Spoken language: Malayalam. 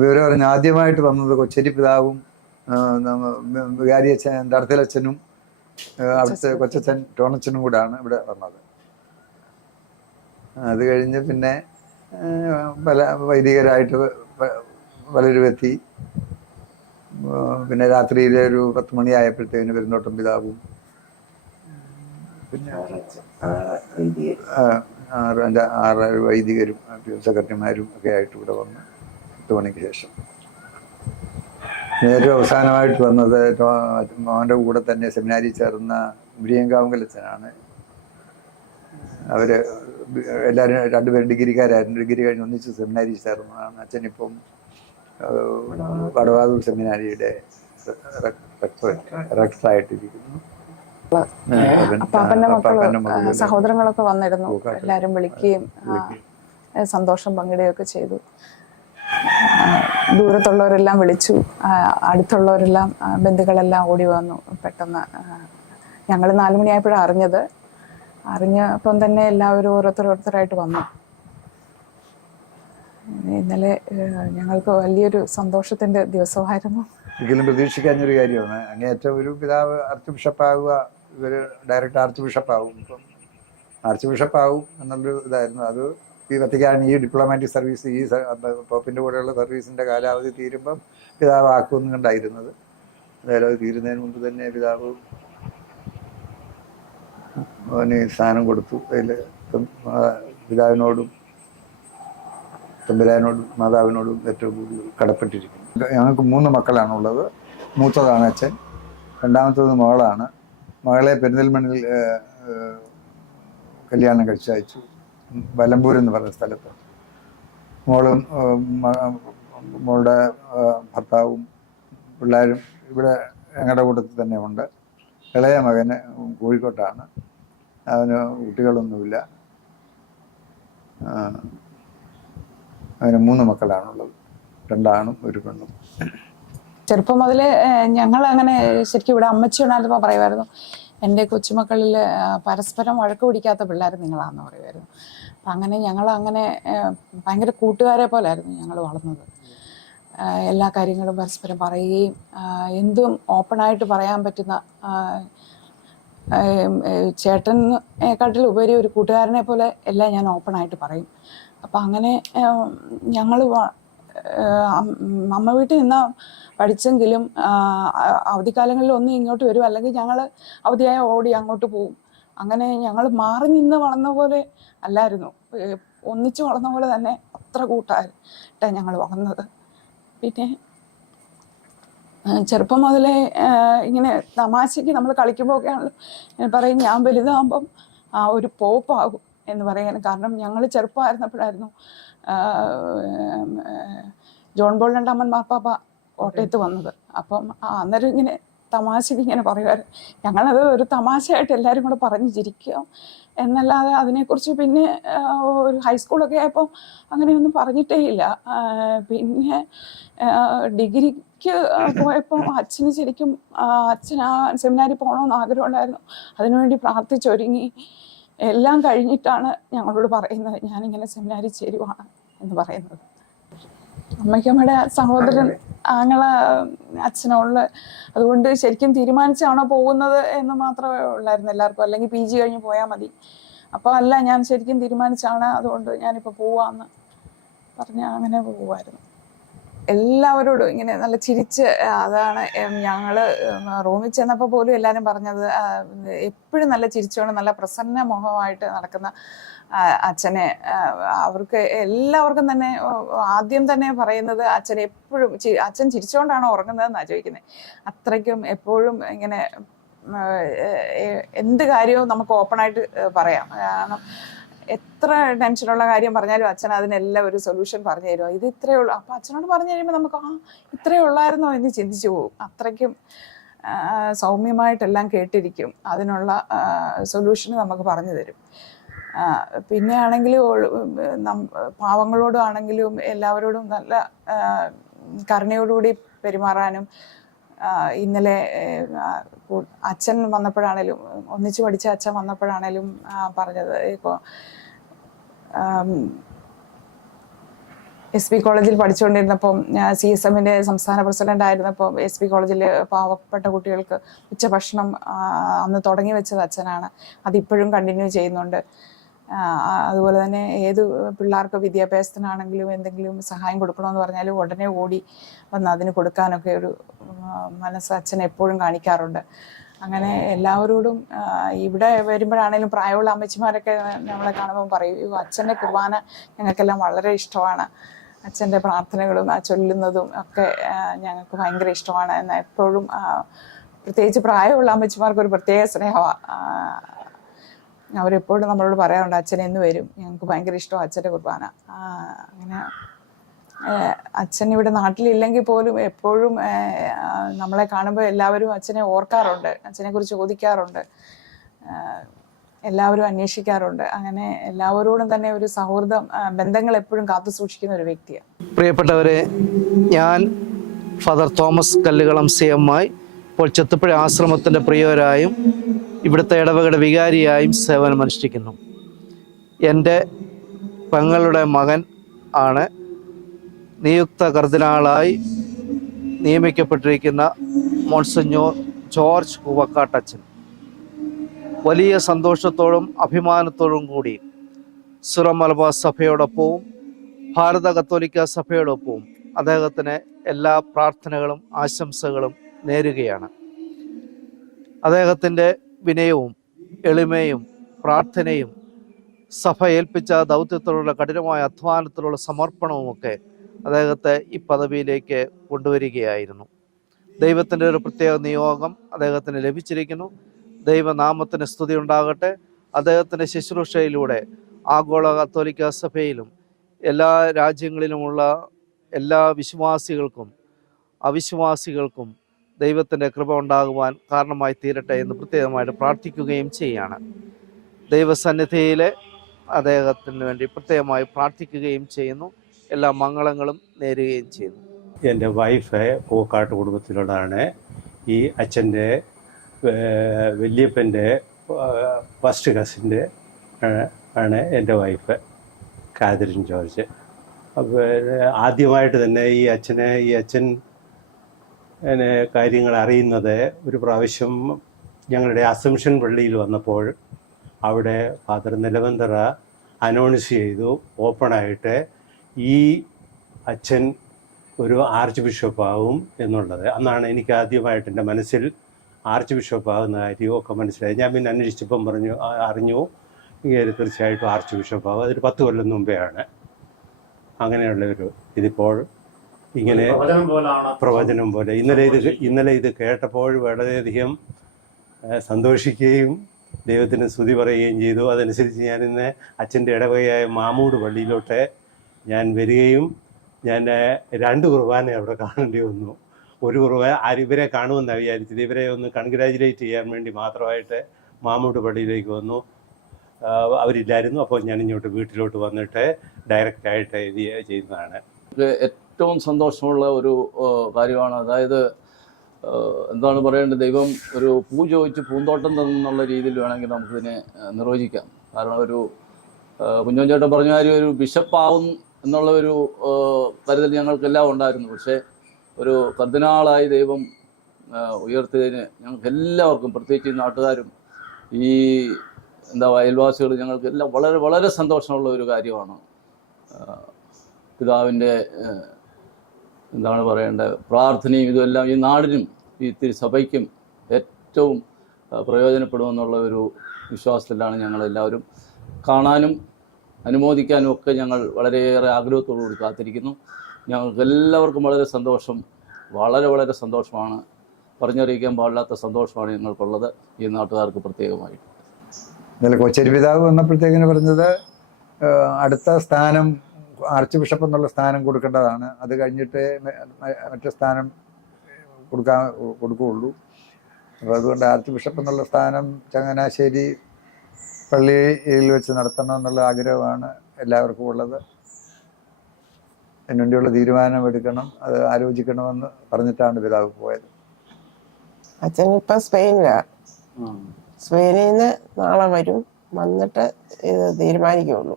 വിവരം പറഞ്ഞ് ആദ്യമായിട്ട് വന്നത് കൊച്ചേരി പിതാവും വികാരി അച്ഛൻ തടത്തിലച്ഛനും അവിടുത്തെ കൊച്ചച്ഛൻ ടോണച്ചനും കൂടാണ് ഇവിടെ വന്നത്. അത് കഴിഞ്ഞ് പിന്നെ പല വൈദികരായിട്ട് പലരും എത്തി. പിന്നെ രാത്രിയിലെ ഒരു 10 മണിയായപ്പോഴത്തേന് പെരുന്തോട്ടം പിതാവും പിന്നെ 6 വൈദികരും സെക്രട്ടറിമാരും ഒക്കെ ആയിട്ട് ഇവിടെ വന്ന് 10 മണിക്ക് ശേഷം. ഏറ്റവും അവസാനമായിട്ട് വന്നത് മോൻ്റെ കൂടെ തന്നെ സെമിനാരിൽ ചേർന്ന മുരിയങ്കാവുങ്കലച്ഛനാണ്. അവര് എല്ലാവരും 2 പേരും ഡിഗ്രിക്കാരായിരുന്നു. ഡിഗ്രി കഴിഞ്ഞ് ഒന്നിച്ച് സെമിനാരിൽ ചേർന്നതാണ്. അച്ഛനിപ്പം വടവാതൂർ സെമിനാരിയുടെ റെക്ടറായിട്ടിരിക്കുന്നു. സഹോദരങ്ങളൊക്കെ വന്നിരുന്നു. എല്ലാരും വിളിക്കുകയും സന്തോഷം പങ്കിടുകയൊക്കെ ചെയ്തു. ദൂരത്തുള്ളവരെല്ലാം വിളിച്ചു, അടുത്തുള്ളവരെല്ലാം ബന്ധുക്കളെല്ലാം ഓടി വന്നു. പെട്ടെന്ന് ഞങ്ങൾ 4 മണിയായപ്പോഴാണ് അറിഞ്ഞത്. അറിഞ്ഞപ്പം തന്നെ എല്ലാവരും ഓരോരുത്തരായിട്ട് വന്നു. ഇന്നലെ ഞങ്ങൾക്ക് വലിയൊരു സന്തോഷത്തിന്റെ ദിവസമായിരുന്നു. ഒരിക്കലും പ്രതീക്ഷിക്കാഞ്ഞൊരു കാര്യമാണ്. അങ്ങേയറ്റം ഒരു പിതാവ് ആർച്ച് ബിഷപ്പാവുക, ഇവര് ഡയറക്റ്റ് ആർച്ച് ബിഷപ്പാവും. ഇപ്പം ആർച്ച് ബിഷപ്പാവും എന്നുള്ളൊരു ഇതായിരുന്നു. അത് ഈ വത്തിക്കാൻ ഈ ഡിപ്ലോമാറ്റിക് സർവീസ്, ഈ പോപ്പിൻ്റെ കൂടെയുള്ള സർവീസിൻ്റെ കാലാവധി തീരുമ്പം പിതാവ് ആക്കുമെന്ന് കണ്ടായിരുന്നത്. അതായത് അത് തീരുന്നതിന് മുമ്പ് തന്നെ പിതാവ് അവന് സ്ഥാനം കൊടുത്തു. അതിൽ പിതാവിനോടും തമ്പുരാനോടും മാതാവിനോടും ഏറ്റവും കൂടുതൽ കടപ്പെട്ടിരിക്കുന്നു. ഞങ്ങൾക്ക് 3 മക്കളാണുള്ളത്. മൂത്തതാണ് അച്ഛൻ, രണ്ടാമത്തത് മകളാണ്. മകളെ പെരിന്തൽമണ്ണിൽ കല്യാണം കഴിച്ചയച്ചു, വലമ്പൂർ എന്ന് പറഞ്ഞ സ്ഥലത്ത്. മോളുടെ ഭർത്താവും പിള്ളേരും ഇവിടെ ഞങ്ങളുടെ കൂട്ടത്തിൽ തന്നെ ഉണ്ട്. ഇളയ മകന് കോഴിക്കോട്ടാണ്. അവന് കുട്ടികളൊന്നുമില്ല. അവന് 3 മക്കളാണുള്ളത്, 2 ആണും 1 പെണ്ണും. ചെറുപ്പം മുതലേ ഞങ്ങൾ അങ്ങനെ ശരിക്കും ഇവിടെ അമ്മച്ചി ഉണ്ടായിരുന്നപ്പോൾ പറയുമായിരുന്നു, എൻ്റെ കൊച്ചുമക്കളിൽ പരസ്പരം വഴക്ക് പിടിക്കാത്ത പിള്ളേർ നിങ്ങളാണെന്ന് പറയുമായിരുന്നു. അപ്പം അങ്ങനെ ഞങ്ങളങ്ങനെ ഭയങ്കര കൂട്ടുകാരെ പോലായിരുന്നു ഞങ്ങൾ വളർന്നത്. എല്ലാ കാര്യങ്ങളും പരസ്പരം പറയുകയും എന്തും ഓപ്പണായിട്ട് പറയാൻ പറ്റുന്ന, ചേട്ടനെക്കാട്ടിൽ ഉപരി ഒരു കൂട്ടുകാരനെ പോലെ എല്ലാം ഞാൻ ഓപ്പണായിട്ട് പറയും. അപ്പം അങ്ങനെ ഞങ്ങൾ അമ്മ വീട്ടിൽ നിന്നാ പഠിച്ചെങ്കിലും അവധിക്കാലങ്ങളിൽ ഒന്നും ഇങ്ങോട്ട് വരും, അല്ലെങ്കിൽ ഞങ്ങൾ അവധിയായ ഓടി അങ്ങോട്ട് പോവും. അങ്ങനെ ഞങ്ങൾ മാറി നിന്ന് വളർന്ന പോലെ അല്ലായിരുന്നു, ഒന്നിച്ച് വളർന്ന പോലെ തന്നെ അത്ര കൂട്ടായിട്ടാണ് ഞങ്ങൾ വളർന്നത്. പിന്നെ ചെറുപ്പം മുതലേ ഇങ്ങനെ തമാശയ്ക്ക് നമ്മൾ കളിക്കുമ്പോൾ ഒക്കെ ആണല്ലോ പറയും, ഞാൻ വലുതാകുമ്പം ഒരു പോപ്പാകും എന്ന് പറയാൻ. കാരണം ഞങ്ങൾ ചെറുപ്പമായിരുന്നപ്പോഴായിരുന്നു ജോൺ പോൾ രണ്ടാമൻ മാർപ്പാപ്പ കോട്ടയത്ത് വന്നത്. അപ്പം അന്നേരം ഇങ്ങനെ തമാശയ്ക്ക് ഇങ്ങനെ പറയുമായിരുന്നു. ഞങ്ങളത് ഒരു തമാശയായിട്ട് എല്ലാവരും കൂടെ പറഞ്ഞ് ചിരിക്കുക എന്നല്ലാതെ അതിനെക്കുറിച്ച് പിന്നെ ഒരു ഹൈസ്കൂളൊക്കെ ആയപ്പോൾ അങ്ങനെയൊന്നും പറഞ്ഞിട്ടേ ഇല്ല. പിന്നെ ഡിഗ്രിക്ക് പോയപ്പോൾ അച്ഛന് ശരിക്കും അച്ഛൻ സെമിനാരിൽ പോകണമെന്ന് ആഗ്രഹമുണ്ടായിരുന്നു. അതിനുവേണ്ടി പ്രാർത്ഥിച്ചൊരുങ്ങി എല്ലാം കഴിഞ്ഞിട്ടാണ് ഞങ്ങളോട് പറയുന്നത്, ഞാനിങ്ങനെ സെമിനാരിൽ ചേരുവാണ് എന്ന് പറയുന്നത്. അമ്മയ്ക്കമ്മയുടെ സഹോദരൻ ആങ്ങളെ അച്ഛനുള്ള, അതുകൊണ്ട് ശരിക്കും തീരുമാനിച്ചാണോ പോകുന്നത് എന്ന് മാത്രമേ ഉള്ളായിരുന്നു എല്ലാവർക്കും. അല്ലെങ്കിൽ PG കഴിഞ്ഞ് പോയാൽ മതി. അപ്പോൾ അല്ല, ഞാൻ ശരിക്കും തീരുമാനിച്ചാണ്, അതുകൊണ്ട് ഞാനിപ്പോൾ പോവാന്ന് പറഞ്ഞ് അങ്ങനെ പോവായിരുന്നു. എല്ലാവരോടും ഇങ്ങനെ നല്ല ചിരിച്ച്, അതാണ് ഞങ്ങൾ റൂമിൽ ചെന്നപ്പോൾ പോലും എല്ലാവരും പറഞ്ഞത്, എപ്പോഴും നല്ല ചിരിച്ചോണ്ട് നല്ല പ്രസന്ന മുഖമായിട്ട് നടക്കുന്ന അച്ഛനെ. അവർക്ക് എല്ലാവർക്കും തന്നെ ആദ്യം തന്നെ പറയുന്നത് അച്ഛൻ എപ്പോഴും അച്ഛൻ ചിരിച്ചുകൊണ്ടാണോ ഉറങ്ങുന്നതെന്നാണ് ചോദിക്കുന്നത്. അത്രയ്ക്കും എപ്പോഴും ഇങ്ങനെ എന്ത് കാര്യവും നമുക്ക് ഓപ്പണായിട്ട് പറയാം. കാരണം എത്ര ടെൻഷനുള്ള കാര്യം പറഞ്ഞാലും അച്ഛൻ അതിനെല്ലാം ഒരു സൊല്യൂഷൻ പറഞ്ഞു തരുമോ, ഇത് ഇത്രയേ ഉള്ളൂ. അപ്പം അച്ഛനോട് പറഞ്ഞു കഴിയുമ്പോൾ നമുക്ക് ഇത്രയേ ഉള്ളായിരുന്നോ എന്ന് ചിന്തിച്ചു പോകും. അത്രയ്ക്കും സൗമ്യമായിട്ടെല്ലാം കേട്ടിരിക്കും, അതിനുള്ള സൊല്യൂഷന് നമുക്ക് പറഞ്ഞു തരും. പിന്നെ ആണെങ്കിൽ പാവങ്ങളോടും ആണെങ്കിലും എല്ലാവരോടും നല്ല കരുണയോടുകൂടി പെരുമാറാനും. ഇന്നലെ അച്ഛൻ വന്നപ്പോഴാണേലും, ഒന്നിച്ച് പഠിച്ച അച്ഛൻ വന്നപ്പോഴാണേലും പറഞ്ഞത്, ഇപ്പോൾ SP കോളേജിൽ പഠിച്ചുകൊണ്ടിരുന്നപ്പം ഞാൻ CSMന്റെ സംസ്ഥാന പ്രസിഡന്റ് ആയിരുന്നപ്പോൾ SP കോളേജിൽ പാവപ്പെട്ട കുട്ടികൾക്ക് ഉച്ചഭക്ഷണം അന്ന് തുടങ്ങി വെച്ചത് അച്ഛനാണ്. അതിപ്പോഴും കണ്ടിന്യൂ ചെയ്യുന്നുണ്ട്. അതുപോലെ തന്നെ ഏത് പിള്ളേർക്ക് വിദ്യാഭ്യാസത്തിനാണെങ്കിലും എന്തെങ്കിലും സഹായം കൊടുക്കണമെന്ന് പറഞ്ഞാലും ഉടനെ ഓടി വന്ന് അതിന് കൊടുക്കാനൊക്കെ ഒരു മനസ്സ് അച്ഛൻ എപ്പോഴും കാണിക്കാറുണ്ട്. അങ്ങനെ എല്ലാവരോടും ഇവിടെ വരുമ്പോഴാണേലും പ്രായമുള്ള അമ്മച്ചിമാരൊക്കെ നമ്മളെ കാണുമ്പോൾ പറയും, അച്ഛൻ്റെ കുർബാന ഞങ്ങൾക്കെല്ലാം വളരെ ഇഷ്ടമാണ്, അച്ഛൻ്റെ പ്രാർത്ഥനകളും ചൊല്ലുന്നതും ഒക്കെ ഞങ്ങൾക്ക് ഭയങ്കര ഇഷ്ടമാണ് എന്ന് എപ്പോഴും, പ്രത്യേകിച്ച് പ്രായമുള്ള അമ്മച്ചിമാർക്ക് ഒരു പ്രത്യേക സ്നേഹമാണ്. അവരെപ്പോഴും നമ്മളോട് പറയാറുണ്ട്, അച്ഛൻ എന്ന് വരും, ഞങ്ങൾക്ക് ഭയങ്കര ഇഷ്ടമാണ് അച്ഛൻ്റെ കുർബാന. അങ്ങനെ അച്ഛൻ ഇവിടെ നാട്ടിലില്ലെങ്കിൽ പോലും എപ്പോഴും നമ്മളെ കാണുമ്പോൾ എല്ലാവരും അച്ഛനെ ഓർക്കാറുണ്ട്, അച്ഛനെക്കുറിച്ച് ചോദിക്കാറുണ്ട്, എല്ലാവരും അന്വേഷിക്കാറുണ്ട്. അങ്ങനെ എല്ലാവരോടും തന്നെ ഒരു സൗഹൃദം, ബന്ധങ്ങൾ എപ്പോഴും കാത്തു സൂക്ഷിക്കുന്ന ഒരു വ്യക്തിയാണ്. പ്രിയപ്പെട്ടവരെ, ഞാൻ ഫാദർ തോമസ് കല്ലുകളം CMI ഇപ്പോൾ ചെത്തുപ്പുഴ ആശ്രമത്തിൻ്റെ പ്രിയവരായും ഇവിടുത്തെ ഇടവകയുടെ വികാരിയായും സേവനമനുഷ്ഠിക്കുന്നു. എൻ്റെ പെങ്ങളുടെ മകൻ ആണ് നിയുക്ത കർദിനാളായി നിയമിക്കപ്പെട്ടിരിക്കുന്ന മോൺസിഞ്ഞോർ ജോർജ് പൂവക്കാട്ടച്ചൻ. വലിയ സന്തോഷത്തോടും അഭിമാനത്തോടും കൂടി സിറോ മലബാർ സഭയോടൊപ്പവും ഭാരത കത്തോലിക്ക സഭയോടൊപ്പവും അദ്ദേഹത്തിന് എല്ലാ പ്രാർത്ഥനകളും ആശംസകളും നേരുകയാണ്. അദ്ദേഹത്തിൻ്റെ വിനയവും എളിമയും പ്രാർത്ഥനയും സഭ ഏൽപ്പിച്ച ദൗത്യത്തോടുള്ള കഠിനമായ അധ്വാനത്തിലുള്ള സമർപ്പണവുമൊക്കെ അദ്ദേഹത്തെ ഈ പദവിയിലേക്ക് കൊണ്ടുവരികയായിരുന്നു. ദൈവത്തിൻ്റെ ഒരു പ്രത്യേക നിയോഗം അദ്ദേഹത്തിന് ലഭിച്ചിരിക്കുന്നു. ദൈവനാമത്തിന് സ്തുതി ഉണ്ടാകട്ടെ. അദ്ദേഹത്തിൻ്റെ ശുശ്രൂഷയിലൂടെ ആഗോള കത്തോലിക്ക സഭയിലും എല്ലാ രാജ്യങ്ങളിലുമുള്ള എല്ലാ വിശ്വാസികൾക്കും അവിശ്വാസികൾക്കും ദൈവത്തിൻ്റെ കൃപ ഉണ്ടാകുവാൻ കാരണമായി തീരട്ടെ എന്ന് പ്രത്യേകമായിട്ട് പ്രാർത്ഥിക്കുകയും ചെയ്യാണ്. ദൈവസന്നിധിയിൽ അദ്ദേഹത്തിന് വേണ്ടി പ്രത്യേകമായി പ്രാർത്ഥിക്കുകയും ചെയ്യുന്നു. എല്ലാ മംഗളങ്ങളും നേരുകയും ചെയ്യുന്നു. എൻ്റെ വൈഫ് പൂക്കാട്ട് കുടുംബത്തിലുള്ളതാണ്. ഈ അച്ഛൻ്റെ വല്യപ്പൻ്റെ ഫസ്റ്റ് കസിൻ്റെ ആണ് എൻ്റെ വൈഫ് കാതറിൻ ജോർജ്. അപ്പോൾ ആദ്യമായിട്ട് തന്നെ ഈ അച്ഛൻ കാര്യങ്ങൾ അറിയുന്നത് ഒരു പ്രാവശ്യം ഞങ്ങളുടെ അസംഷൻ പള്ളിയിൽ വന്നപ്പോൾ അവിടെ ഫാദർ നിലവന്തറ അനൗൺസ് ചെയ്തു ഓപ്പണായിട്ട് ഈ അച്ഛൻ ഒരു ആർച്ച് ബിഷപ്പാവും എന്നുള്ളത്. അന്നാണ് എനിക്ക് ആദ്യമായിട്ട് എൻ്റെ മനസ്സിൽ ആർച്ച് ബിഷപ്പാകുന്ന കാര്യമൊക്കെ മനസ്സിലായി. ഞാൻ പിന്നെ അന്വേഷിച്ചപ്പം അറിഞ്ഞു ഇങ്ങനെ തീർച്ചയായിട്ടും ആർച്ച് ബിഷപ്പാവും. അതൊരു 10 കൊല്ലം മുമ്പേ ആണ് അങ്ങനെയുള്ളൊരു ഇതിപ്പോൾ ഇങ്ങനെ പ്രവചനം പോലെ ഇന്നലെ ഇത് കേട്ടപ്പോൾ വളരെയധികം സന്തോഷിക്കുകയും ദൈവത്തിന് സ്തുതി പറയുകയും ചെയ്തു. അതനുസരിച്ച് ഞാൻ ഇന്ന് അച്ഛൻ്റെ ഇടവകയായ മാമൂട് പള്ളിയിലോട്ട് ഞാൻ വരികയും ഞാൻ 2 കുർബാന അവിടെ കാണേണ്ടി വന്നു. ഒരു കുർബാന ഇവരെ കാണുമെന്നാണ് വിചാരിച്ചത്. ഇവരെ ഒന്ന് കൺഗ്രാജുലേറ്റ് ചെയ്യാൻ വേണ്ടി മാത്രമായിട്ട് മാമൂട് പള്ളിയിലേക്ക് വന്നു. അവരില്ലായിരുന്നു. അപ്പോൾ ഞാൻ ഇങ്ങോട്ട് വീട്ടിലോട്ട് വന്നിട്ട് ഡയറക്റ്റായിട്ട് ഇത് ചെയ്യുന്നതാണ്. ഏറ്റവും സന്തോഷമുള്ള ഒരു കാര്യമാണ്. അതായത് എന്താണ് പറയേണ്ടത്, ദൈവം ഒരു പൂ ചോദിച്ച് പൂന്തോട്ടം തന്നുള്ള രീതിയിൽ വേണമെങ്കിൽ നമുക്കിതിനെ നിർവചിക്കാം. കാരണം ഒരു കുഞ്ഞോഞ്ചേട്ടൻ പറഞ്ഞ കാര്യം, ഒരു ബിഷപ്പാവും എന്നുള്ള ഒരു കരുതൽ ഞങ്ങൾക്കെല്ലാം ഉണ്ടായിരുന്നു. പക്ഷേ ഒരു കർദിനാളായി ദൈവം ഉയർത്തിയതിന് ഞങ്ങൾക്ക് എല്ലാവർക്കും, പ്രത്യേകിച്ച് നാട്ടുകാരും ഈ അയൽവാസികൾ, ഞങ്ങൾക്കെല്ലാം വളരെ വളരെ സന്തോഷമുള്ള ഒരു കാര്യമാണ്. പിതാവിൻ്റെ എന്താണ് പറയേണ്ടത്, പ്രാർത്ഥനയും ഇതുമെല്ലാം ഈ നാടിനും ഈ തിരുസഭയ്ക്കും ഏറ്റവും പ്രയോജനപ്പെടുമെന്നുള്ള ഒരു വിശ്വാസത്തിലാണ് ഞങ്ങളെല്ലാവരും. കാണാനും അനുമോദിക്കാനും ഒക്കെ ഞങ്ങൾ വളരെയേറെ ആഗ്രഹത്തോടുകൂടി കാത്തിരിക്കുന്നു. ഞങ്ങൾക്ക് എല്ലാവർക്കും വളരെ സന്തോഷം, വളരെ വളരെ സന്തോഷമാണ്. പറഞ്ഞറിയിക്കാൻ പാടില്ലാത്ത സന്തോഷമാണ് ഞങ്ങൾക്കുള്ളത്, ഈ നാട്ടുകാർക്ക് പ്രത്യേകമായിട്ട്. ഇന്നലെ കൊച്ചേരി പിതാവ് വന്നപ്പോഴത്തേക്കിന് പറഞ്ഞത് അടുത്ത സ്ഥാനം ആർച്ച് ബിഷപ്പ് എന്നുള്ള സ്ഥാനം കൊടുക്കേണ്ടതാണ്, അത് കഴിഞ്ഞിട്ട് മറ്റേ സ്ഥാനം കൊടുക്കുകയുള്ളൂ. അപ്പോൾ അതുകൊണ്ട് ആർച്ച് ബിഷപ്പ് എന്നുള്ള സ്ഥാനം ചങ്ങനാശ്ശേരി പള്ളിയിൽ വെച്ച് നടത്തണം എന്നുള്ള ആഗ്രഹമാണ് എല്ലാവർക്കും ഉള്ളത്. അതിനുവേണ്ടിയുള്ള തീരുമാനം എടുക്കണം, അത് ആലോചിക്കണമെന്ന് പറഞ്ഞിട്ടാണ് പിതാവ് പോയത്. അച്ഛൻ ഇപ്പം സ്പെയിനിലാണ്. സ്പെയിനിൽ നിന്ന് നാളെ വരും, വന്നിട്ട് ഇത് തീരുമാനിക്കുകയുള്ളൂ.